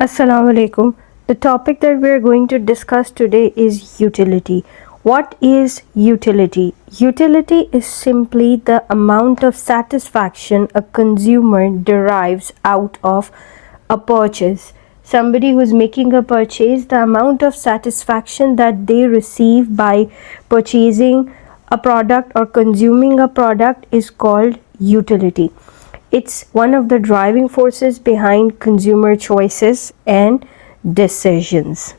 Assalamu alaikum. The topic that we are going to discuss today is utility. What is utility? Utility is simply the amount of satisfaction a consumer derives out of a purchase. Somebody who's making a purchase, the amount of satisfaction that they receive by purchasing a product or consuming a product is called utility. It's one of the driving forces behind consumer choices and decisions.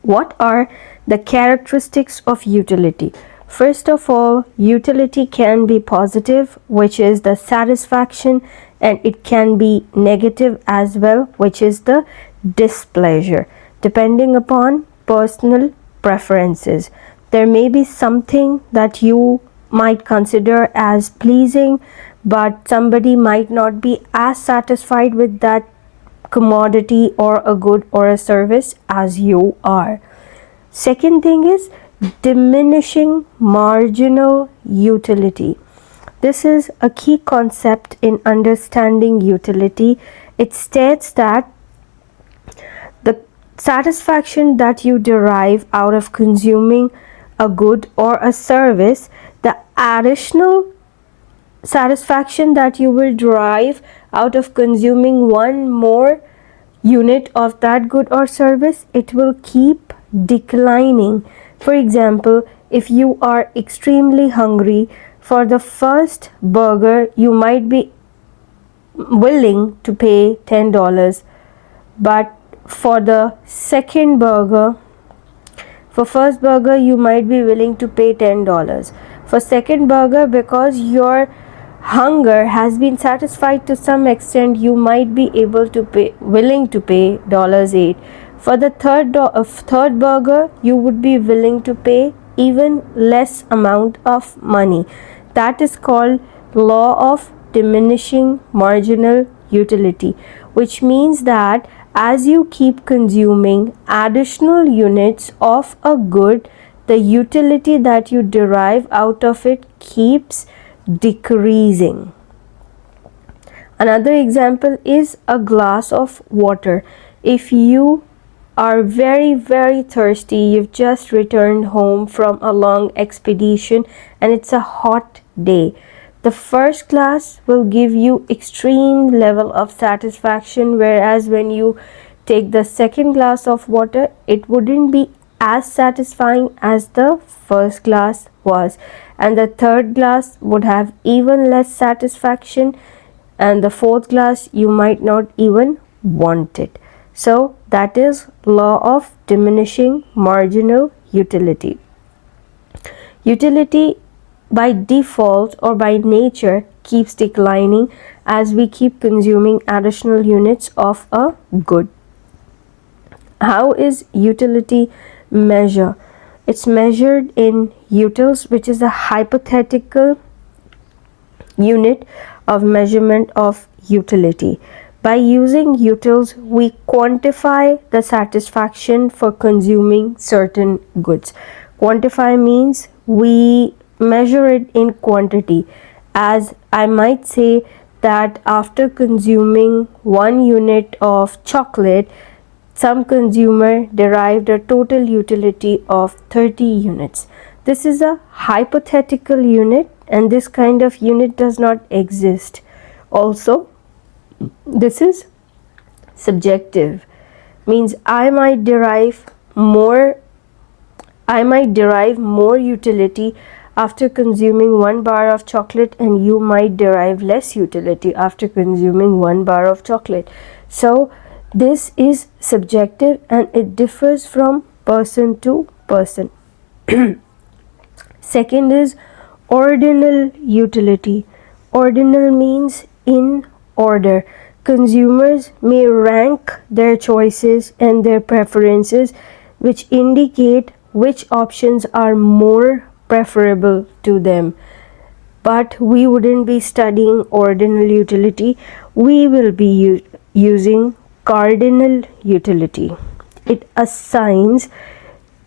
What are the characteristics of utility? First of all, utility can be positive, which is the satisfaction, and it can be negative as well, which is the displeasure, depending upon personal preferences. There may be something that you might consider as pleasing, but somebody might not be as satisfied with that commodity or a good or a service as you are. Second thing is diminishing marginal utility. This is a key concept in understanding utility. It states that the satisfaction that you derive out of consuming a good or a service, the additional satisfaction that you will derive out of consuming one more unit of that good or service, it will keep declining. For example, if you are extremely hungry, for the first burger you might be willing to pay $10, but for the second burger, for first burger you might be willing to pay $10. For second burger, because your hunger has been satisfied to some extent, you might be willing to pay $8. For the third burger, you would be willing to pay even less amount of money. That is called law of diminishing marginal utility, which means that as you keep consuming additional units of a good, the utility that you derive out of it keeps decreasing. Another example is a glass of water. If you are very thirsty, you've just returned home from a long expedition and it's a hot day, the first glass will give you extreme level of satisfaction, whereas when you take the second glass of water, it wouldn't be as satisfying as the first glass was, and the third glass would have even less satisfaction, and the fourth glass you might not even want it. So that is law of diminishing marginal utility. Utility by default or by nature keeps declining as we keep consuming additional units of a good. How is utility measured? It's measured in utils, which is a hypothetical unit of measurement of utility. By using utils, we quantify the satisfaction for consuming certain goods. Quantify means we measure it in quantity. As I might say that after consuming 1 unit of chocolate, some consumer derived a total utility of 30 units. This is a hypothetical unit, and this kind of unit does not exist. Also, this is subjective, means I might derive more utility after consuming 1 bar of chocolate, and you might derive less utility after consuming 1 bar of chocolate. So this is subjective and it differs from person to person. Second is ordinal utility. Ordinal means in order. Consumers may rank their choices and their preferences, which indicate which options are more preferable to them. But we wouldn't be studying ordinal utility. We will be using cardinal utility. It assigns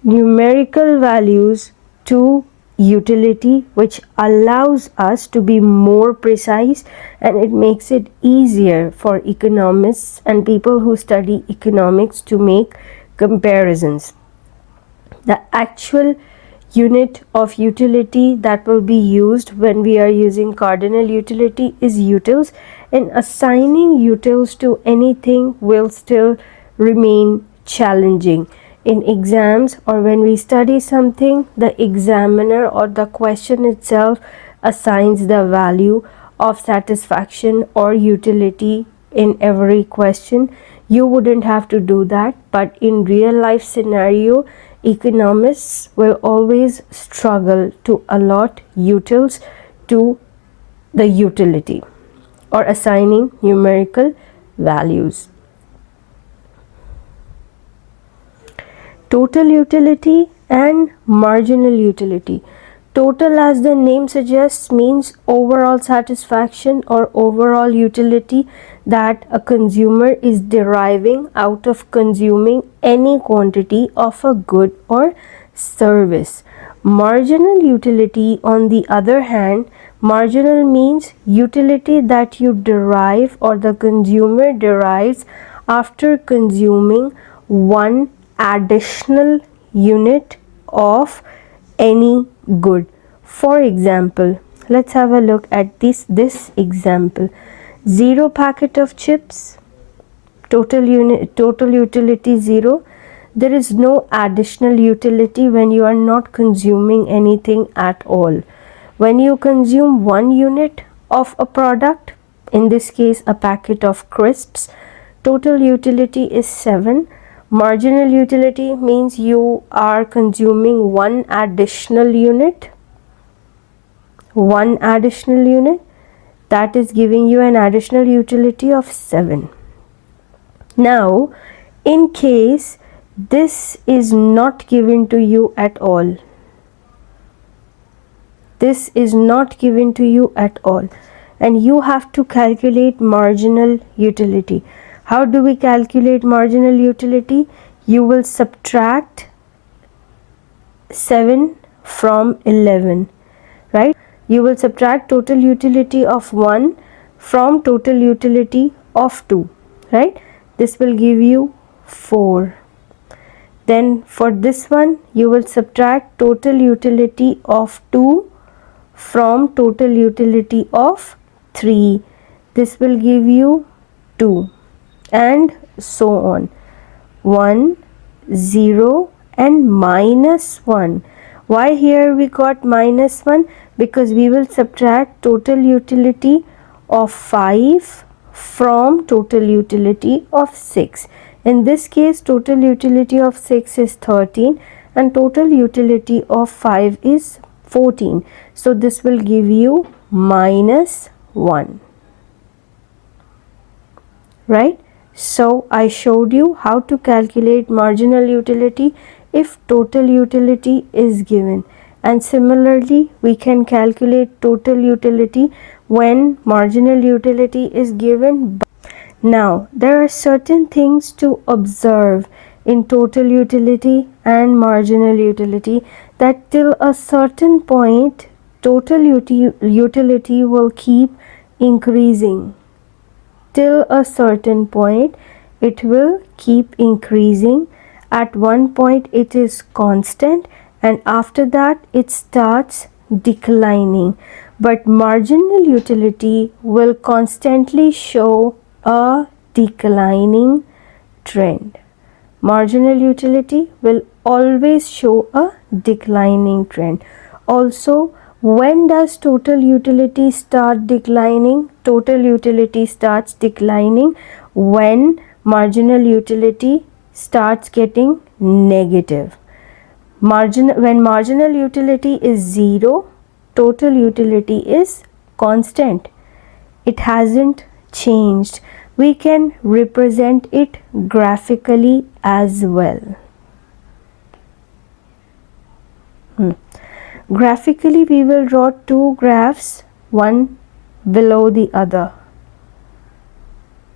numerical values to utility, which allows us to be more precise, and it makes it easier for economists and people who study economics to make comparisons. The actual unit of utility that will be used when we are using cardinal utility is utils, and assigning utils to anything will still remain challenging. In exams or when we study something, the examiner or the question itself assigns the value of satisfaction or utility in every question. You wouldn't have to do that, but in real life scenario, economists will always struggle to allot utils to the utility or assigning numerical values. Total utility and marginal utility. Total, as the name suggests, means overall satisfaction or overall utility that a consumer is deriving out of consuming any quantity of a good or service. Marginal utility, on the other hand, marginal means utility that you derive or the consumer derives after consuming one additional unit of any good. For example, let's have a look at this example. 0 packet of chips, total utility 0. There is no additional utility when you are not consuming anything at all. When you consume 1 unit of a product, in this case a packet of crisps, total utility is 7. Marginal utility means you are consuming one additional unit, that is giving you an additional utility of 7. Now, in case this is not given to you at all, and you have to calculate marginal utility. How do we calculate marginal utility? You will subtract 7 from 11, right? You will subtract total utility of 1 from total utility of 2, right? This will give you 4. Then for this one, you will subtract total utility of 2 from total utility of 3. This will give you 2. And so on. 1, 0 and minus 1. Why here we got minus 1? Because we will subtract total utility of 5 from total utility of 6. In this case, total utility of 6 is 13 and total utility of 5 is 14. So this will give you minus 1. Right? So I showed you how to calculate marginal utility if total utility is given, and similarly we can calculate total utility when marginal utility is given. Now there are certain things to observe in total utility and marginal utility, that till a certain point total utility will keep increasing. Till a certain point it will keep increasing. At one point it is constant and after that it starts declining. But marginal utility will constantly show a declining trend. Marginal utility will always show a declining trend. Also, when does total utility start declining? Total utility starts declining when marginal utility starts getting negative. When marginal utility is 0, total utility is constant. It hasn't changed. We can represent it graphically as well. Graphically, we will draw two graphs, one below the other.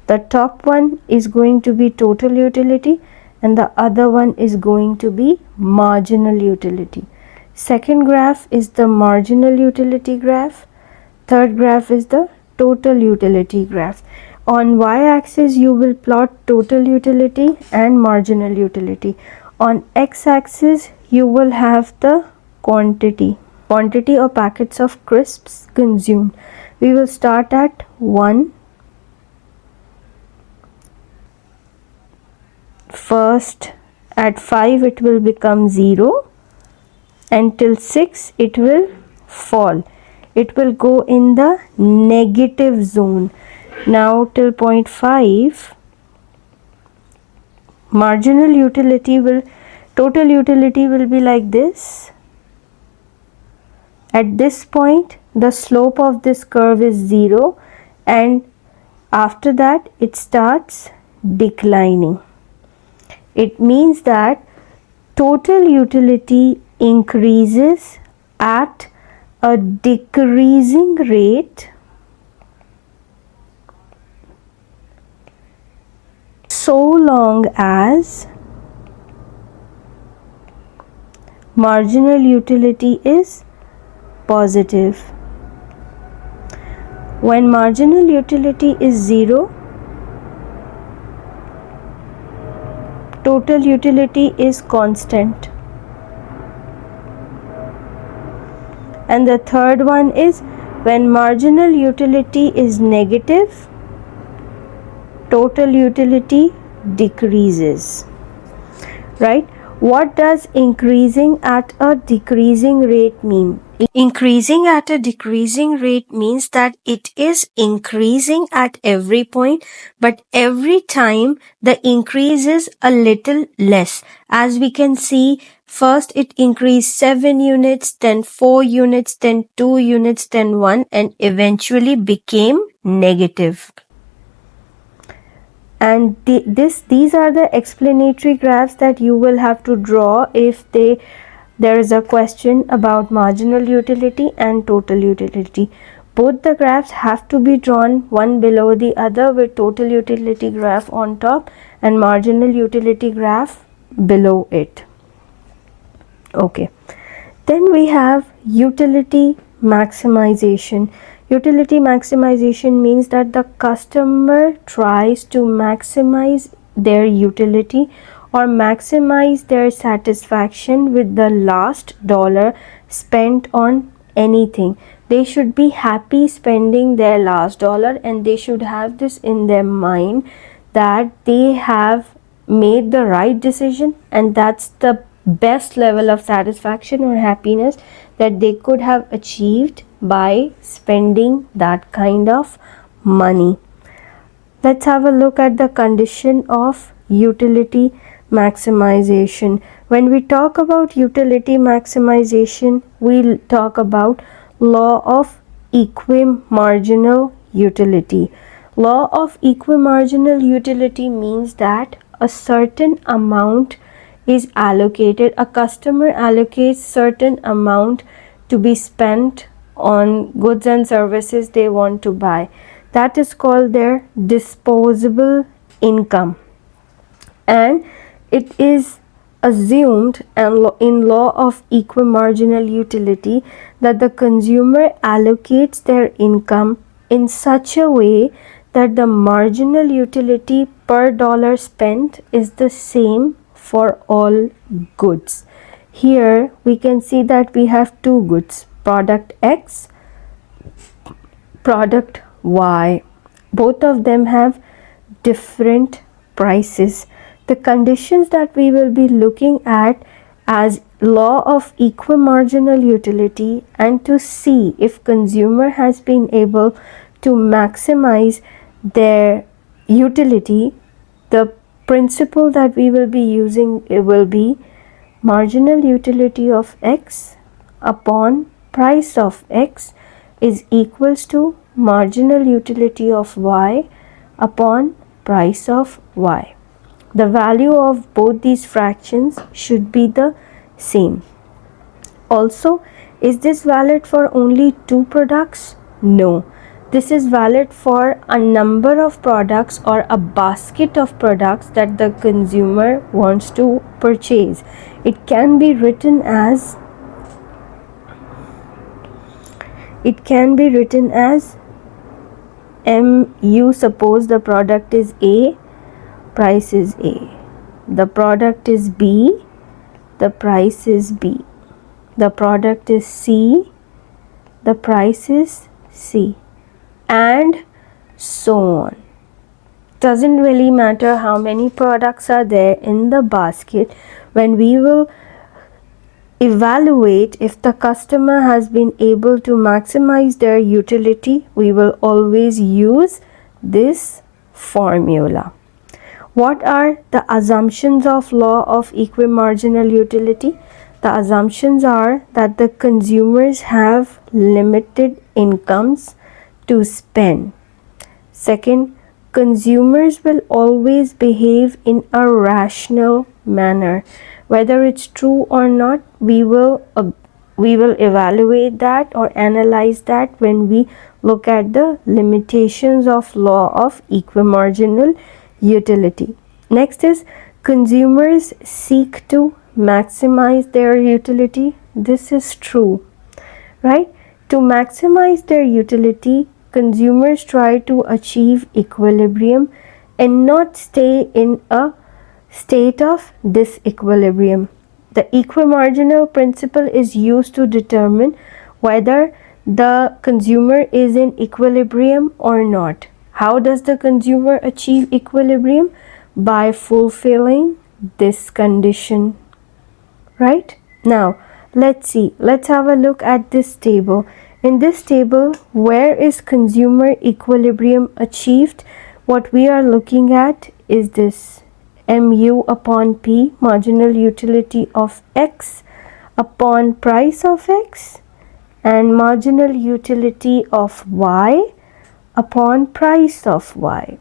The top one is going to be total utility and the other one is going to be marginal utility. Second graph is the marginal utility graph. Third graph is the total utility graph. On y-axis you will plot total utility and marginal utility. On x-axis you will have the quantity or packets of crisps consumed. We will start at 1. First at 5 it will become 0, and till 6 it will fall. It will go in the negative zone. Now till 0.5 total utility will be like this. At this point the slope of this curve is 0, and after that it starts declining. It means that total utility increases at a decreasing rate so long as marginal utility is positive. When marginal utility is 0, total utility is constant. And the third one is when marginal utility is negative, total utility decreases. Right? What does increasing at a decreasing rate mean? Increasing at a decreasing rate means that it is increasing at every point, but every time the increase is a little less. As we can see, first it increased 7 units, then 4 units, then 2 units, then 1, and eventually became negative. And these are the explanatory graphs that you will have to draw if there is a question about marginal utility and total utility. Both the graphs have to be drawn one below the other, with total utility graph on top and marginal utility graph below it. Okay. Then we have utility maximization. Utility maximization means that the customer tries to maximize their utility or maximize their satisfaction with the last dollar spent on anything. They should be happy spending their last dollar, and they should have this in their mind that they have made the right decision, and that's the best level of satisfaction or happiness that they could have achieved by spending that kind of money. Let's have a look at the condition of utility maximization. When we talk about utility maximization, we'll talk about law of equimarginal utility. Law of equimarginal utility means that a certain amount is allocated, a customer allocates certain amount to be spent on goods and services they want to buy. That is called their disposable income, and it is assumed in law of equimarginal utility that the consumer allocates their income in such a way that the marginal utility per dollar spent is the same for all goods. Here we can see that we have two goods, product X, product Y. Both of them have different prices. The conditions that we will be looking at as law of equimarginal utility, and to see if consumer has been able to maximize their utility, the principle that we will be using will be marginal utility of X upon price of X is equals to marginal utility of Y upon price of Y. The value of both these fractions should be the same. Also, is this valid for only two products? No. This is valid for a number of products or a basket of products that the consumer wants to purchase. It can be written as It can be written as you suppose the product is A, price is A. The product is B, the price is B. The product is C, the price is C, and so on. Doesn't really matter how many products are there in the basket. When we will evaluate if the customer has been able to maximize their utility, we will always use this formula. What are the assumptions of law of equimarginal utility? The assumptions are that the consumers have limited incomes to spend. Second, consumers will always behave in a rational manner. Whether it's true or not, we will evaluate that or analyze that when we look at the limitations of law of equimarginal utility. Next is consumers seek to maximize their utility. This is true, right? To maximize their utility, consumers try to achieve equilibrium and not stay in a state of disequilibrium. The equimarginal principle is used to determine whether the consumer is in equilibrium or not. How does the consumer achieve equilibrium? By fulfilling this condition, right? Now, let's have a look at this table. In this table, where is consumer equilibrium achieved? What we are looking at is this mu upon p, marginal utility of x upon price of x, and marginal utility of y upon price of y.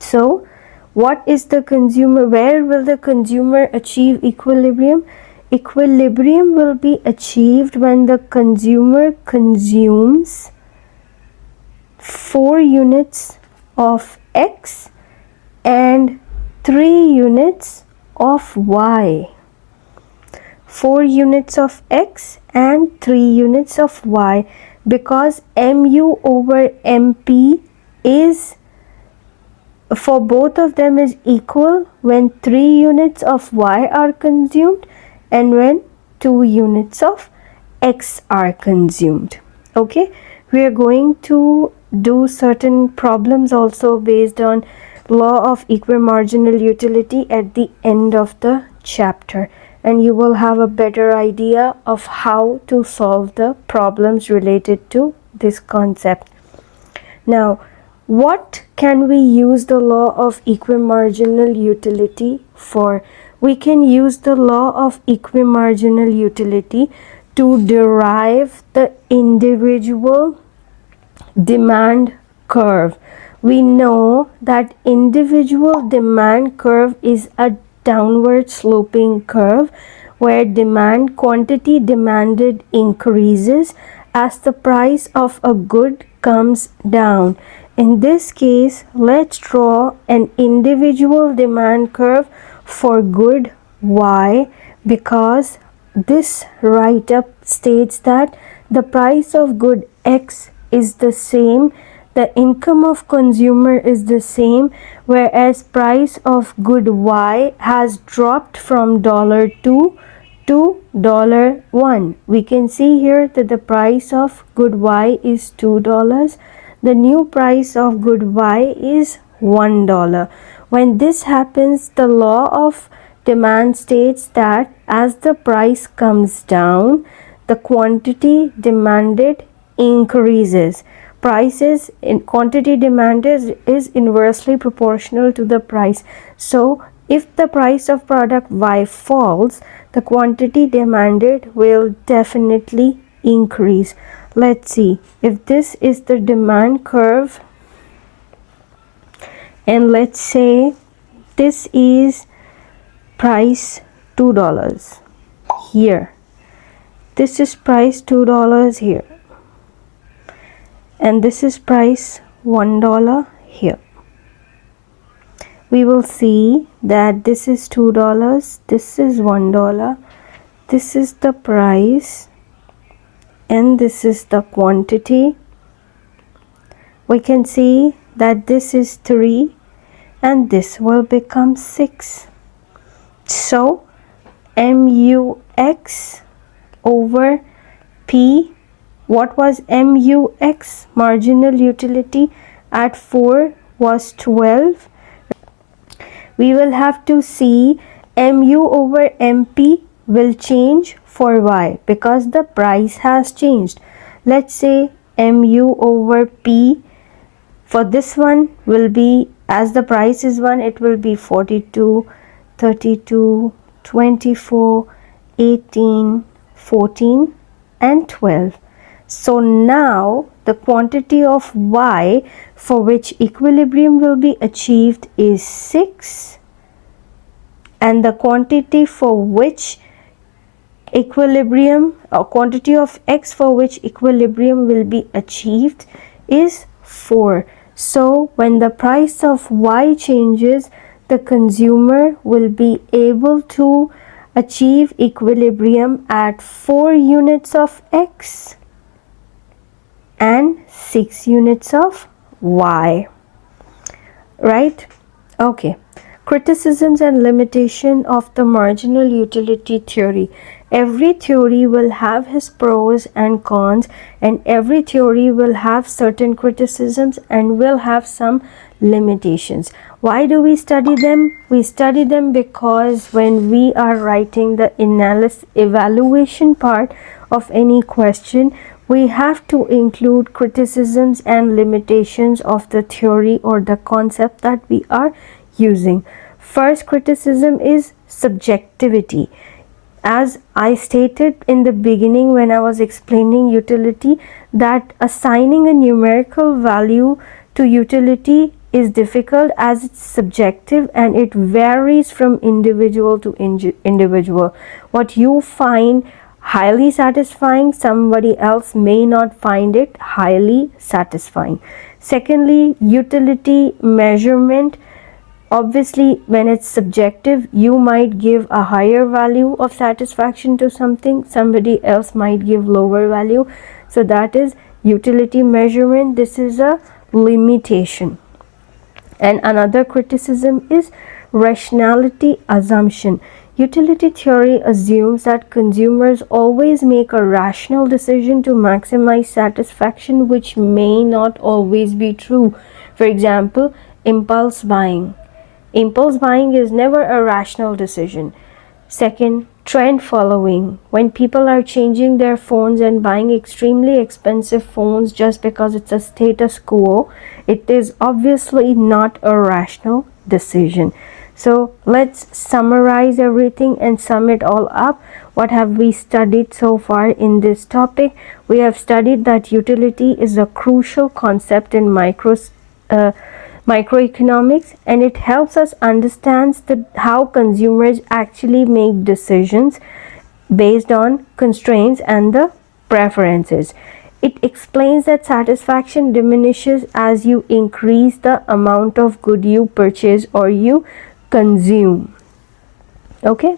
So, what is the consumer? Where will the consumer achieve equilibrium? Equilibrium will be achieved when the consumer consumes 4 units of x and 3 units of y. 4 units of x and 3 units of y, because mu over mp is for both of them is equal when 3 units of y are consumed and when 2 units of x are consumed. Okay, we are going to do certain problems also based on law of equimarginal utility at the end of the chapter, and you will have a better idea of how to solve the problems related to this concept. Now, what can we use the law of equimarginal utility for? We can use the law of equimarginal utility to derive the individual demand curve. We know that individual demand curve is a downward sloping curve where quantity demanded increases as the price of a good comes down. In this case, let's draw an individual demand curve for good y, because this write-up states that the price of good x is the same, the income of consumer is the same, whereas price of good y has dropped from $2 to $1. We can see here that the price of good y is $2. The new price of good y is $1. When this happens, the law of demand states that as the price comes down, the quantity demanded increases. Prices in quantity demanded is inversely proportional to the price. So, if the price of product Y falls, the quantity demanded will definitely increase. Let's see, if this is the demand curve, and let's say this is price $2 here, this is price $2 here, and this is price $1 here. We will see that this is $2, this is $1, this is the price, and this is the quantity. We can see that this is 3 and this will become 6. So MUX over P, what was MUX? Marginal utility at 4 was 12. We will have to see MU over MP will change for Y because the price has changed. Let's say MU over P for this one will be, as the price is 1, it will be 42, 32, 24, 18, 14 and 12. So now the quantity of Y for which equilibrium will be achieved is 6, and the quantity for which equilibrium, or quantity of X for which equilibrium will be achieved is 4. So when the price of Y changes, the consumer will be able to achieve equilibrium at 4 units of X and 6 units of Y. Right? Okay. Criticisms and limitation of the marginal utility theory. Every theory will have his pros and cons, and every theory will have certain criticisms and will have some limitations. Why do we study them? We study them because when we are writing the evaluation part of any question, we have to include criticisms and limitations of the theory or the concept that we are using. First criticism is subjectivity. As I stated in the beginning when I was explaining utility, that assigning a numerical value to utility is difficult as it's subjective and it varies from individual to individual. What you find highly satisfying, somebody else may not find it highly satisfying. Secondly, utility measurement. Obviously, when it's subjective, you might give a higher value of satisfaction to something, somebody else might give lower value. So that is utility measurement. This is a limitation. And another criticism is rationality assumption. Utility theory assumes that consumers always make a rational decision to maximize satisfaction, which may not always be true. For example, impulse buying. Impulse buying is never a rational decision. Second, trend following. When people are changing their phones and buying extremely expensive phones just because it's a status quo, it is obviously not a rational decision. So let's summarize everything and sum it all up. What have we studied so far in this topic? We have studied that utility is a crucial concept in microeconomics, and it helps us understand how consumers actually make decisions based on constraints and the preferences. It explains that satisfaction diminishes as you increase the amount of good you purchase or you consume. Okay,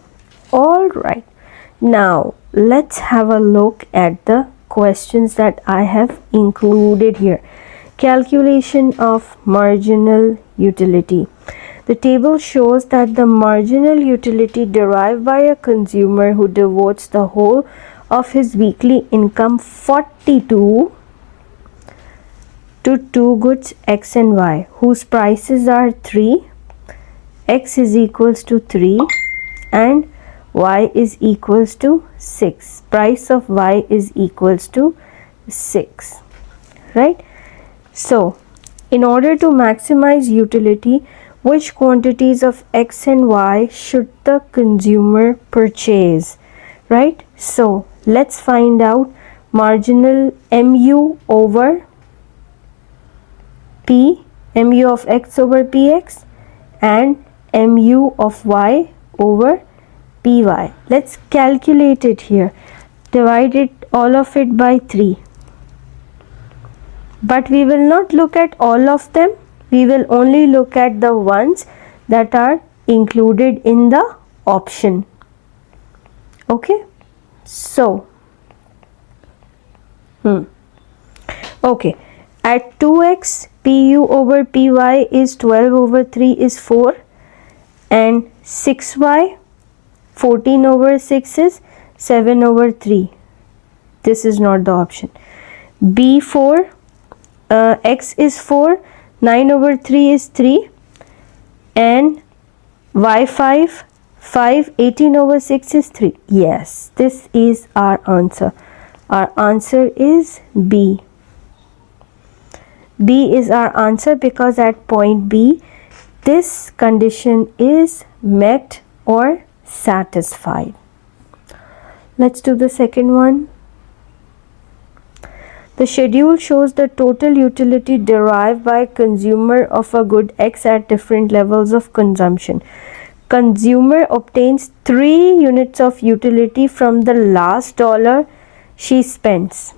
all right. Now let's have a look at the questions that I have included here. Calculation of marginal utility. The table shows that the marginal utility derived by a consumer who devotes the whole of his weekly income 42 to two goods X and Y, whose prices are 3, X is equals to 3 and Y is equals to 6. Price of Y is equals to 6, right? So, in order to maximize utility, which quantities of X and Y should the consumer purchase, right? So, let's find out marginal MU over P, MU of X over PX and MU of Y over PY. Let's calculate it here. Divide it, all of it by 3. But we will not look at all of them. We will only look at the ones that are included in the option. Okay. So, Okay, at 2x, pu over py is 12 over 3 is 4, and 6y, 14 over 6 is 7 over 3. This is not the option. B4, x is 4, 9 over 3 is 3, and y5, 5, 18 over 6 is 3. Yes, this is our answer. Our answer is B. B is our answer because at point B, this condition is met or satisfied. Let's do the second one. The schedule shows the total utility derived by consumer of a good X at different levels of consumption. Consumer obtains 3 units of utility from the last dollar she spends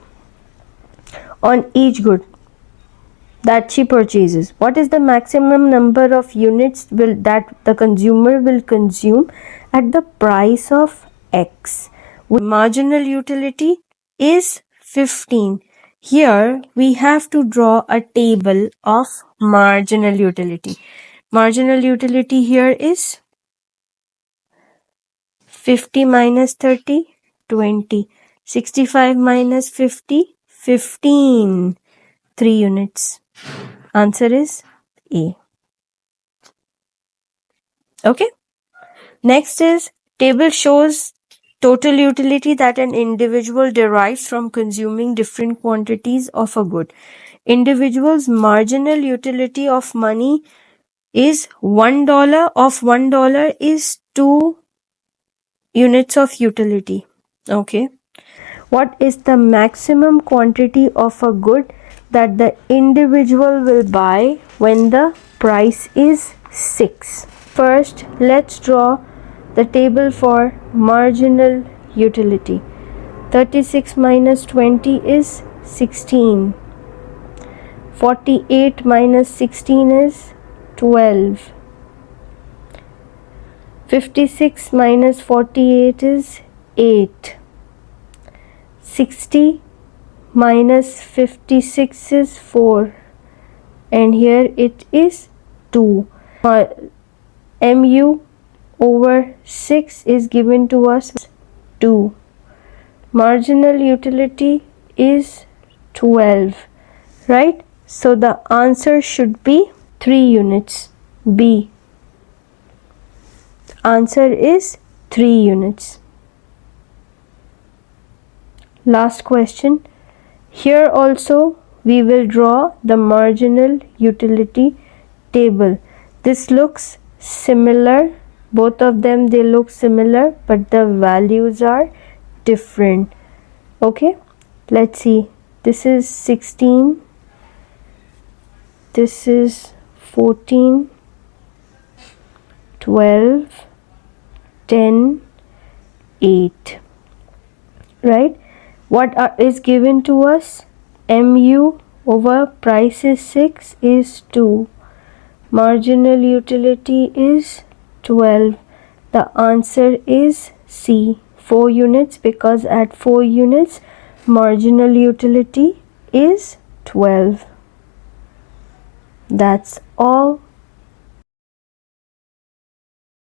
on each good that she purchases. What is the maximum number of units that the consumer will consume at the price of X? Marginal utility is 15. Here we have to draw a table of marginal utility. Marginal utility here is 50 minus 30, 20. 65 minus 50, 15. 3 units. Answer is A. Okay. Next is table shows total utility that an individual derives from consuming different quantities of a good. Individual's marginal utility of money is $1. Of $1 is 2 units of utility. Okay. What is the maximum quantity of a good that the individual will buy when the price is 6? First, let's draw the table for marginal utility. 36 minus 20 is 16. 48 minus 16 is 12. 56 minus 48 is 8. 60 minus 56 is 4. And here it is 2. Mu over 6 is given to us 2. Marginal utility is 12. Right? So the answer should be 3 units. B. Answer is 3 units. Last question. Here also we will draw the marginal utility table. This looks similar. Both of them, they look similar, but the values are different. Okay, let's see. This is 16. This is 14, 12, 10, 8. Right? What is given to us? Mu over price is 6 is 2. Marginal utility is 12. The answer is C, 4 units, because at 4 units marginal utility is 12. That's all